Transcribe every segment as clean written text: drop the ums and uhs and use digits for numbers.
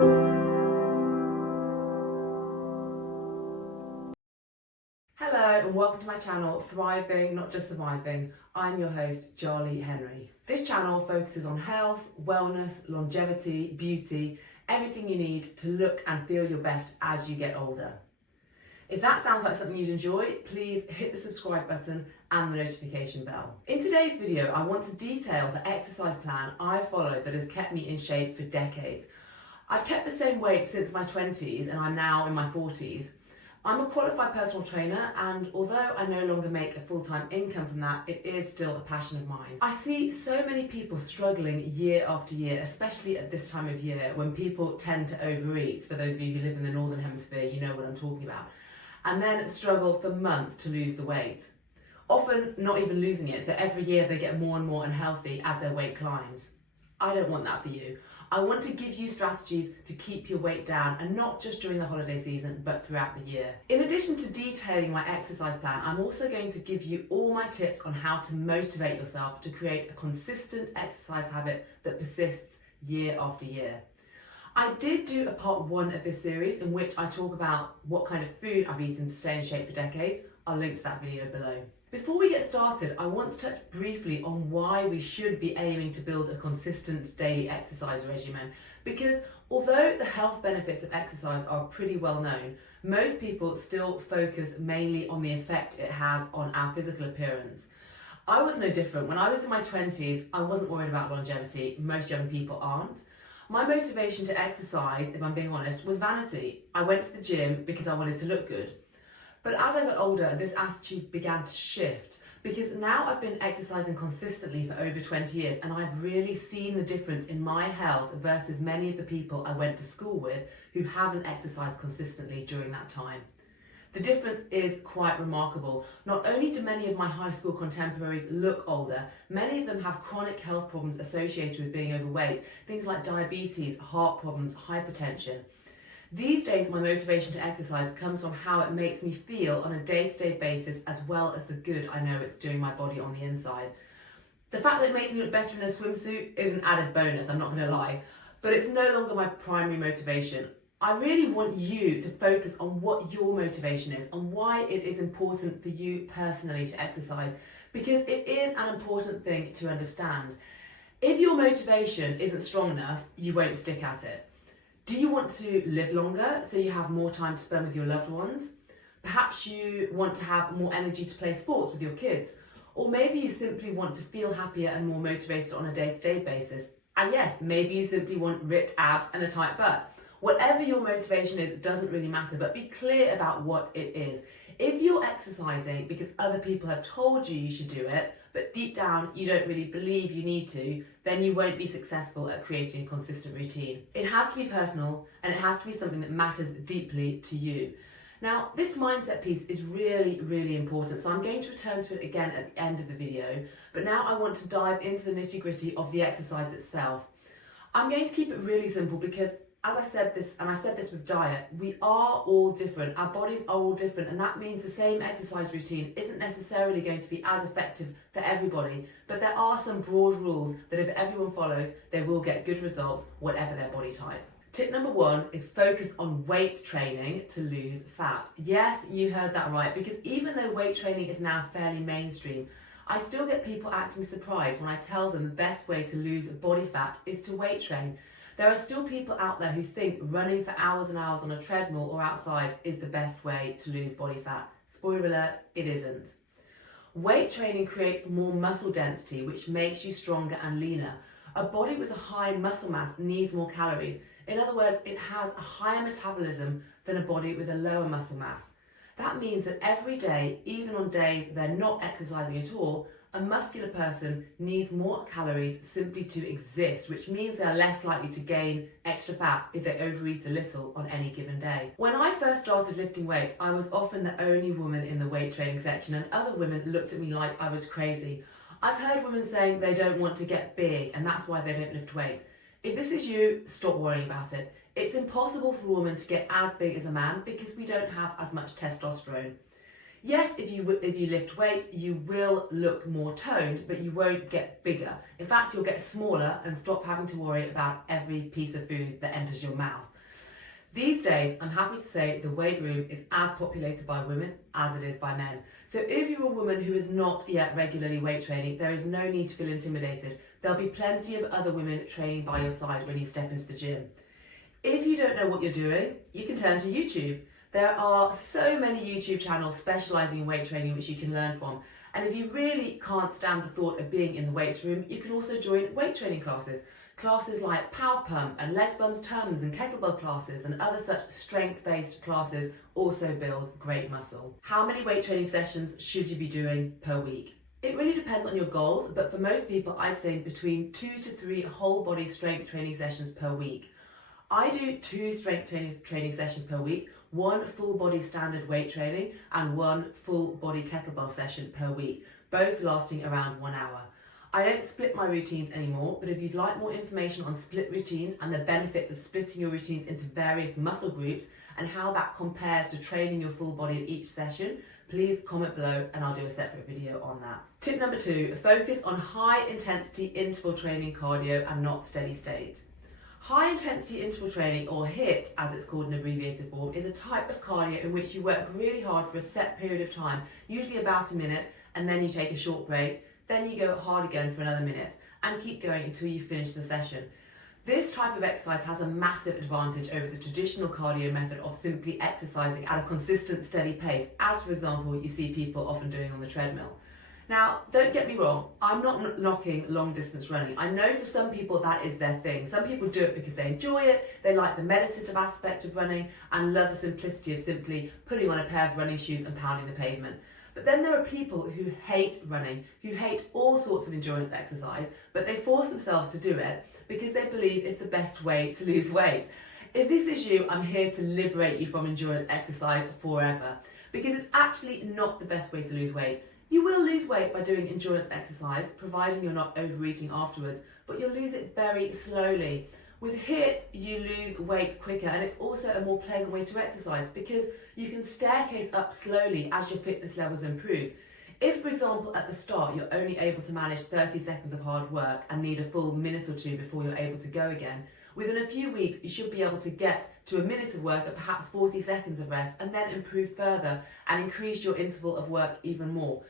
Hello and welcome to my channel, Thriving, Not Just Surviving. I'm your host, Charlie Henry. This channel focuses on health, wellness, longevity, beauty, everything you need to look and feel your best as you get older. If that sounds like something you'd enjoy, please hit the subscribe button and the notification bell. In today's video, I want to detail the exercise plan I followed that has kept me in shape for decades. I've kept the same weight since my 20s and I'm now in my 40s. I'm a qualified personal trainer, and although I no longer make a full-time income from that, it is still a passion of mine. I see so many people struggling year after year, especially at this time of year when people tend to overeat. For those of you who live in the Northern Hemisphere, you know what I'm talking about. And then struggle for months to lose the weight. Often not even losing it, so every year they get more and more unhealthy as their weight climbs. I don't want that for you. I want to give you strategies to keep your weight down, and not just during the holiday season, but throughout the year. In addition to detailing my exercise plan, I'm also going to give you all my tips on how to motivate yourself to create a consistent exercise habit that persists year after year. I did do a part 1 of this series in which I talk about what kind of food I've eaten to stay in shape for decades. I'll link to that video below. Before we get started, I want to touch briefly on why we should be aiming to build a consistent daily exercise regimen, because although the health benefits of exercise are pretty well known, most people still focus mainly on the effect it has on our physical appearance. I was no different. When I was in my 20s, I wasn't worried about longevity. Most young people aren't. My motivation to exercise, if I'm being honest, was vanity. I went to the gym because I wanted to look good. But as I got older, this attitude began to shift, because now I've been exercising consistently for over 20 years and I've really seen the difference in my health versus many of the people I went to school with who haven't exercised consistently during that time. The difference is quite remarkable. Not only do many of my high school contemporaries look older, many of them have chronic health problems associated with being overweight, things like diabetes, heart problems, hypertension. These days, my motivation to exercise comes from how it makes me feel on a day-to-day basis, as well as the good I know it's doing my body on the inside. The fact that it makes me look better in a swimsuit is an added bonus, I'm not going to lie, but it's no longer my primary motivation. I really want you to focus on what your motivation is and why it is important for you personally to exercise, because it is an important thing to understand. If your motivation isn't strong enough, you won't stick at it. Do you want to live longer so you have more time to spend with your loved ones? Perhaps you want to have more energy to play sports with your kids. Or maybe you simply want to feel happier and more motivated on a day-to-day basis. And yes, maybe you simply want ripped abs and a tight butt. Whatever your motivation is, it doesn't really matter, but be clear about what it is. If you're exercising because other people have told you you should do it, but deep down you don't really believe you need to, then you won't be successful at creating a consistent routine. It has to be personal, and it has to be something that matters deeply to you. Now, this mindset piece is really, really important, so I'm going to return to it again at the end of the video, but now I want to dive into the nitty-gritty of the exercise itself. I'm going to keep it really simple because, as I said this, and I said this with diet, we are all different, our bodies are all different, and that means the same exercise routine isn't necessarily going to be as effective for everybody, but there are some broad rules that if everyone follows, they will get good results, whatever their body type. Tip number 1 is focus on weight training to lose fat. Yes, you heard that right, because even though weight training is now fairly mainstream, I still get people acting surprised when I tell them the best way to lose body fat is to weight train. There are still people out there who think running for hours and hours on a treadmill or outside is the best way to lose body fat. Spoiler alert, it isn't. Weight training creates more muscle density, which makes you stronger and leaner. A body with a high muscle mass needs more calories. In other words, it has a higher metabolism than a body with a lower muscle mass. That means that every day, even on days they're not exercising at all, a muscular person needs more calories simply to exist, which means they're less likely to gain extra fat if they overeat a little on any given day. When I first started lifting weights, I was often the only woman in the weight training section, and other women looked at me like I was crazy. I've heard women saying they don't want to get big and that's why they don't lift weights. If this is you, stop worrying about it. It's impossible for a woman to get as big as a man because we don't have as much testosterone. Yes, if you lift weights, you will look more toned, but you won't get bigger. In fact, you'll get smaller and stop having to worry about every piece of food that enters your mouth. These days, I'm happy to say the weight room is as populated by women as it is by men. So if you're a woman who is not yet regularly weight training, there is no need to feel intimidated. There'll be plenty of other women training by your side when you step into the gym. If you don't know what you're doing, you can turn to YouTube. There are so many YouTube channels specialising in weight training which you can learn from. And if you really can't stand the thought of being in the weights room, you can also join weight training classes. Classes like power pump and legs, bums, tums and kettlebell classes and other such strength-based classes also build great muscle. How many weight training sessions should you be doing per week? It really depends on your goals, but for most people, I'd say between 2 to 3 whole body strength training sessions per week. I do 2 strength training sessions per week, 1 full body standard weight training and 1 full body kettlebell session per week, both lasting around 1 hour. I don't split my routines anymore, but if you'd like more information on split routines and the benefits of splitting your routines into various muscle groups and how that compares to training your full body at each session, please comment below and I'll do a separate video on that. Tip number 2, focus on high intensity interval training cardio and not steady state. High intensity interval training, or HIIT as it's called in abbreviated form, is a type of cardio in which you work really hard for a set period of time, usually about a minute, and then you take a short break. Then you go hard again for another minute and keep going until you finish the session. This type of exercise has a massive advantage over the traditional cardio method of simply exercising at a consistent, steady pace, as for example you see people often doing on the treadmill. Now, don't get me wrong, I'm not knocking long distance running. I know for some people that is their thing. Some people do it because they enjoy it, they like the meditative aspect of running and love the simplicity of simply putting on a pair of running shoes and pounding the pavement. But then there are people who hate running, who hate all sorts of endurance exercise, but they force themselves to do it because they believe it's the best way to lose weight. If this is you, I'm here to liberate you from endurance exercise forever, because it's actually not the best way to lose weight. You will lose weight by doing endurance exercise, providing you're not overeating afterwards, but you'll lose it very slowly. With HIIT, you lose weight quicker, and it's also a more pleasant way to exercise because you can staircase up slowly as your fitness levels improve. If, for example, at the start you're only able to manage 30 seconds of hard work and need a full minute or 2 before you're able to go again, within a few weeks you should be able to get to a minute of work at perhaps 40 seconds of rest and then improve further and increase your interval of work even more.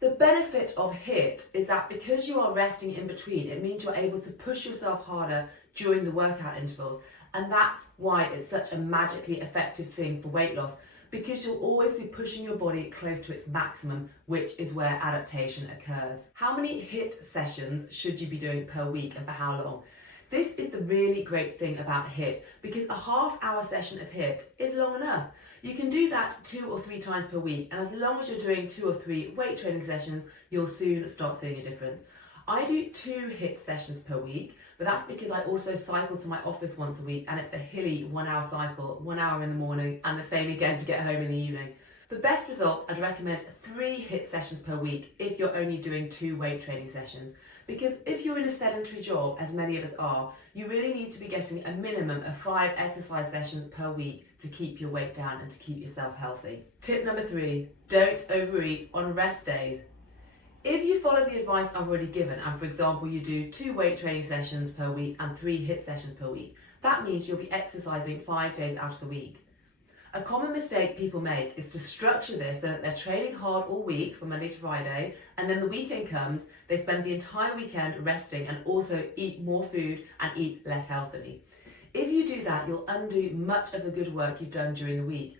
The benefit of HIIT is that because you are resting in between, it means you're able to push yourself harder during the workout intervals, and that's why it's such a magically effective thing for weight loss, because you'll always be pushing your body close to its maximum, which is where adaptation occurs. How many HIIT sessions should you be doing per week and for how long? This is the really great thing about HIIT, because a half-hour session of HIIT is long enough. You can do that 2 or 3 times per week, and as long as you're doing 2 or 3 weight training sessions, you'll soon start seeing a difference. I do 2 HIIT sessions per week, but that's because I also cycle to my office once a week, and it's a hilly 1 hour cycle, 1 hour in the morning and the same again to get home in the evening. For best results, I'd recommend 3 HIIT sessions per week if you're only doing 2 weight training sessions. Because if you're in a sedentary job, as many of us are, you really need to be getting a minimum of 5 exercise sessions per week to keep your weight down and to keep yourself healthy. Tip number 3, don't overeat on rest days. If you follow the advice I've already given, and for example you do 2 weight training sessions per week and 3 HIIT sessions per week, that means you'll be exercising 5 days out of the week. A common mistake people make is to structure this so that they're training hard all week from Monday to Friday, and then the weekend comes, they spend the entire weekend resting and also eat more food and eat less healthily. If you do that, you'll undo much of the good work you've done during the week.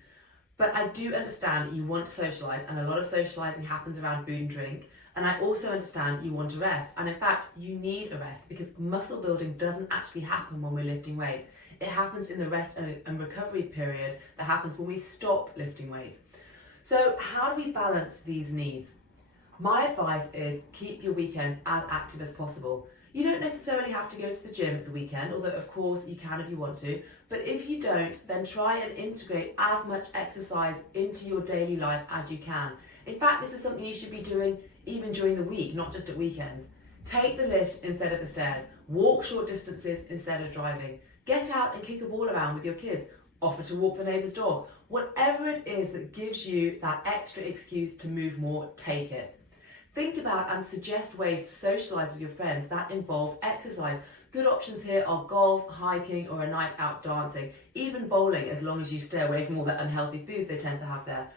But I do understand you want to socialise, and a lot of socialising happens around food and drink. And I also understand you want to rest. And in fact, you need a rest because muscle building doesn't actually happen when we're lifting weights. It happens in the rest and recovery period that happens when we stop lifting weights. So how do we balance these needs? My advice is keep your weekends as active as possible. You don't necessarily have to go to the gym at the weekend, although of course you can if you want to. But if you don't, then try and integrate as much exercise into your daily life as you can. In fact, this is something you should be doing even during the week, not just at weekends. Take the lift instead of the stairs. Walk short distances instead of driving. Get out and kick a ball around with your kids. offer to walk the neighbour's dog. Whatever it is that gives you that extra excuse to move more, take it. Think about and suggest ways to socialise with your friends that involve exercise. Good options here are golf, hiking, or a night out dancing, even bowling, as long as you stay away from all the unhealthy foods they tend to have there.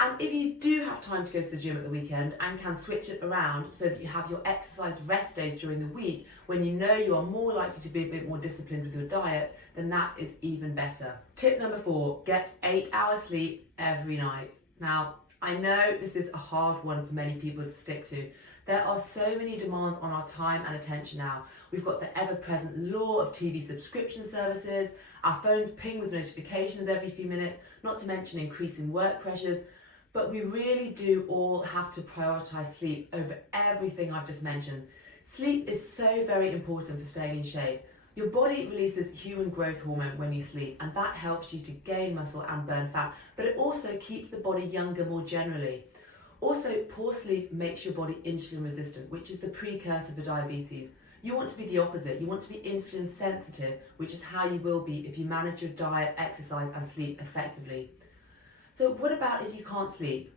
And if you do have time to go to the gym at the weekend and can switch it around so that you have your exercise rest days during the week when you know you are more likely to be a bit more disciplined with your diet, then that is even better. Tip number 4, get 8 hours sleep every night. Now, I know this is a hard one for many people to stick to. There are so many demands on our time and attention now. We've got the ever-present law of TV subscription services, our phones ping with notifications every few minutes, not to mention increasing work pressures. But we really do all have to prioritise sleep over everything I've just mentioned. Sleep is so very important for staying in shape. Your body releases human growth hormone when you sleep, and that helps you to gain muscle and burn fat, but it also keeps the body younger more generally. Also, poor sleep makes your body insulin resistant, which is the precursor for diabetes. You want to be the opposite. You want to be insulin sensitive, which is how you will be if you manage your diet, exercise and sleep effectively. So what about if you can't sleep?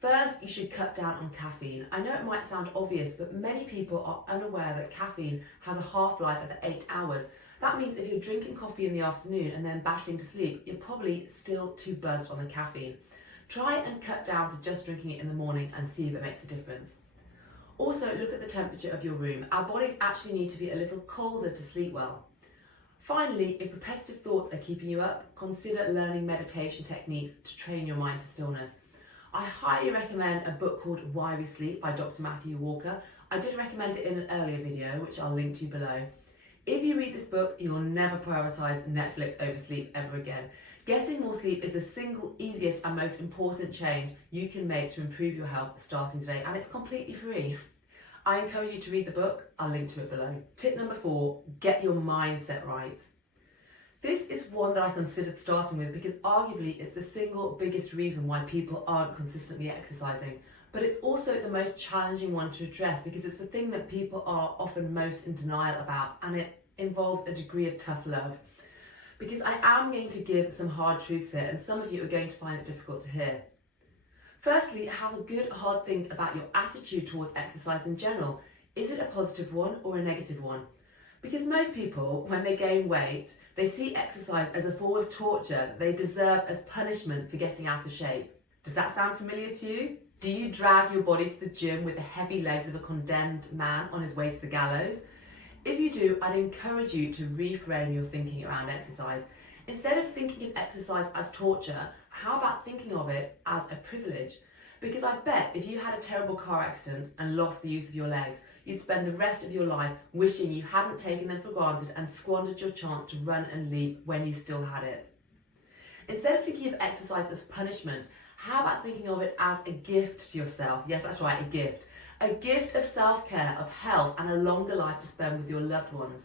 First, you should cut down on caffeine. I know it might sound obvious, but many people are unaware that caffeine has a half-life of 8 hours. That means if you're drinking coffee in the afternoon and then battling to sleep, you're probably still too buzzed on the caffeine. Try and cut down to just drinking it in the morning and see if it makes a difference. Also, look at the temperature of your room. Our bodies actually need to be a little colder to sleep well. Finally, if repetitive thoughts are keeping you up, consider learning meditation techniques to train your mind to stillness. I highly recommend a book called Why We Sleep by Dr. Matthew Walker. I did recommend it in an earlier video, which I'll link to below. If you read this book, you'll never prioritise Netflix over sleep ever again. Getting more sleep is the single easiest and most important change you can make to improve your health starting today, and it's completely free. I encourage you to read the book, I'll link to it below. Tip number 4, get your mindset right. This is one that I considered starting with because arguably it's the single biggest reason why people aren't consistently exercising, but it's also the most challenging one to address because it's the thing that people are often most in denial about, and it involves a degree of tough love. Because I am going to give some hard truths here, and some of you are going to find it difficult to hear. Firstly, have a good hard think about your attitude towards exercise in general. Is it a positive one or a negative one? Because most people, when they gain weight, they see exercise as a form of torture that they deserve as punishment for getting out of shape. Does that sound familiar to you? Do you drag your body to the gym with the heavy legs of a condemned man on his way to the gallows? If you do, I'd encourage you to reframe your thinking around exercise. Instead of thinking of exercise as torture, how about thinking of it as a privilege? Because I bet if you had a terrible car accident and lost the use of your legs, you'd spend the rest of your life wishing you hadn't taken them for granted and squandered your chance to run and leap when you still had it. Instead of thinking of exercise as punishment, how about thinking of it as a gift to yourself? Yes, that's right, a gift. A gift of self-care, of health, and a longer life to spend with your loved ones.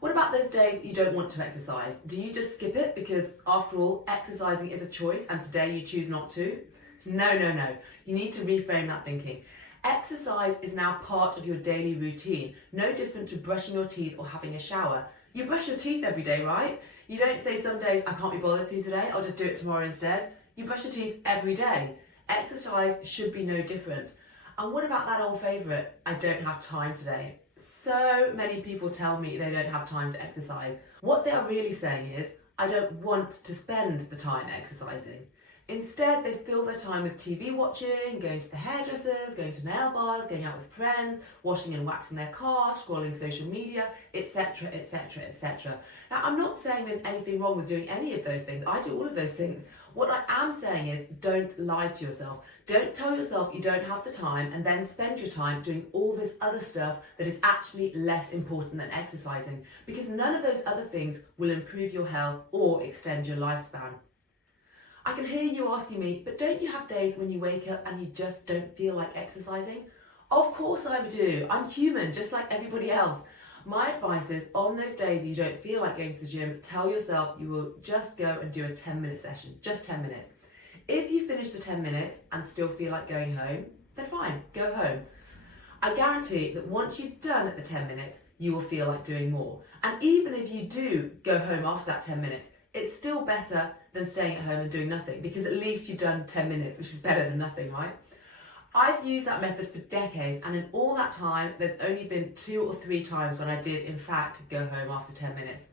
What about those days you don't want to exercise? Do you just skip it because, after all, exercising is a choice and today you choose not to? No. You need to reframe that thinking. Exercise is now part of your daily routine, no different to brushing your teeth or having a shower. You brush your teeth every day, right? You don't say some days, I can't be bothered to today, I'll just do it tomorrow instead. You brush your teeth every day. Exercise should be no different. And what about that old favourite, I don't have time today? So many people tell me they don't have time to exercise. What they are really saying is, I don't want to spend the time exercising. Instead, they fill their time with TV watching, going to the hairdressers, going to nail bars, going out with friends, washing and waxing their car, scrolling social media, etc, etc, etc. Now, I'm not saying there's anything wrong with doing any of those things. I do all of those things. What I am saying is, don't lie to yourself. Don't tell yourself you don't have the time and then spend your time doing all this other stuff that is actually less important than exercising, because none of those other things will improve your health or extend your lifespan. I can hear you asking me, but don't you have days when you wake up and you just don't feel like exercising? Of course I do. I'm human, just like everybody else. My advice is, on those days you don't feel like going to the gym, tell yourself you will just go and do a 10-minute session, just 10 minutes. If you finish the 10 minutes and still feel like going home, then fine, go home. I guarantee that once you've done at the 10 minutes, you will feel like doing more. And even if you do go home after that 10 minutes, it's still better than staying at home and doing nothing, because at least you've done 10 minutes, which is better than nothing, right? I've used that method for decades, and in all that time, there's only been 2 or 3 times when I did, in fact, go home after 10 minutes.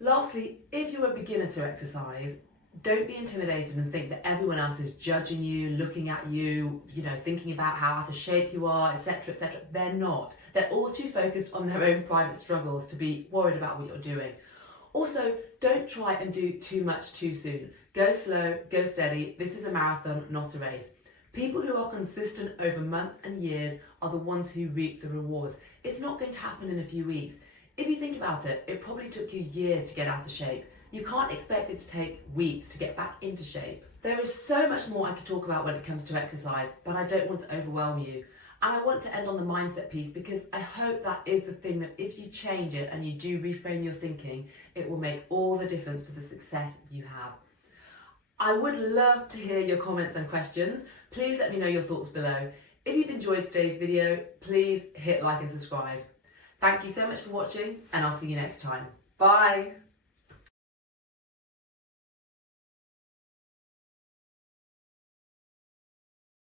Lastly, if you're a beginner to exercise, don't be intimidated and think that everyone else is judging you, looking at you, thinking about how out of shape you are, etc., etc. They're not. They're all too focused on their own private struggles to be worried about what you're doing. Also, don't try and do too much too soon. Go slow, go steady. This is a marathon, not a race. People who are consistent over months and years are the ones who reap the rewards. It's not going to happen in a few weeks. If you think about it, it probably took you years to get out of shape. You can't expect it to take weeks to get back into shape. There is so much more I could talk about when it comes to exercise, but I don't want to overwhelm you. And I want to end on the mindset piece, because I hope that is the thing that if you change it and you do reframe your thinking, it will make all the difference to the success you have. I would love to hear your comments and questions. Please let me know your thoughts below. If you've enjoyed today's video, please hit like and subscribe. Thank you so much for watching, and I'll see you next time. Bye.